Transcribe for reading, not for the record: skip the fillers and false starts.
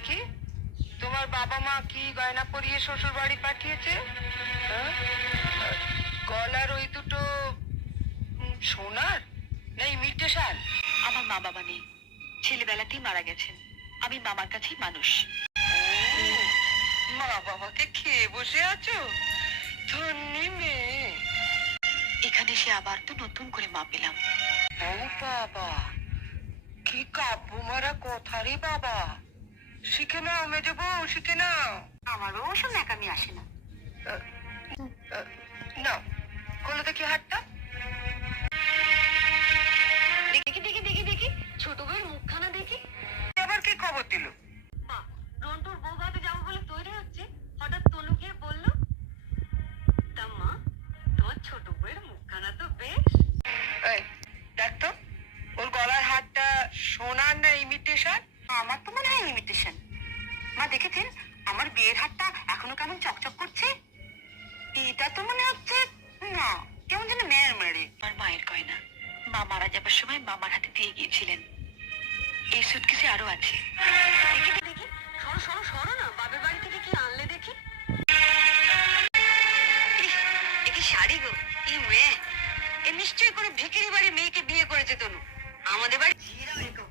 দেখি তোমার বাবা মা কি গয়না পরিয়ে শ্বশুর বাড়ি পাঠিয়েছে? হ্যাঁ? গলার ওই দুটো সোনার না ইমিটেশন? আমার মা বাবা নেই, ছেলেবেলাতেই মারা গেছেন। আমি মামার কাছেই মানুষ। মা বাবাকে খেয়ে বসে আছো? ধন্যি মেয়ে। এখানে সে আবার তো নতুন করে মা পেলাম। ও বাবা, কি কাব্য মারা কথা রে বাবা। শিখে নাও মেজে বউ, শিখে নাও। আমারও ওসব ন্যাকামি আসে না। নাও খোলো দেখি হাতটা। দেখি দেখি দেখি দেখি ছোট বউয়ের মুখখানা দেখি। আবার কি খবর দিল? মা, রন্টুর বউ ভাতে যাবো বলে তৈরি হচ্ছে, হঠাৎ তনু গিয়ে বলল, তা মা, তোমার ছোট বউয়ের মুখখানা তো বেশ। এই দেখ তো, ওর গলার হারটা সোনার না ইমিটেশন? আমার তো মনে হয় ইমিটেশন। মা দেখেছেন আমার বিয়ের হাতটা এখনো কেমন চকচক করছে? এটা তো মনে হচ্ছে না, কেমন যেন মেয়ের মেরে। আমার মায়ের গয়না মা মারা যাবার সময় মামার হাতে দিয়ে গিয়েছিলেন। এই সুটকেসে আরো আছে। দেখি দেখি, সরো সরো সরো না, বাপের বাড়ি থেকে কি আনলে দেখি। কি শাড়ি গো, কি মেয়ে! এ নিশ্চয়ই করে ভিখিরি বাড়ির মেয়েকে বিয়ে করেছে তনু। আমাদের বাড়ি ঝিরা এরকম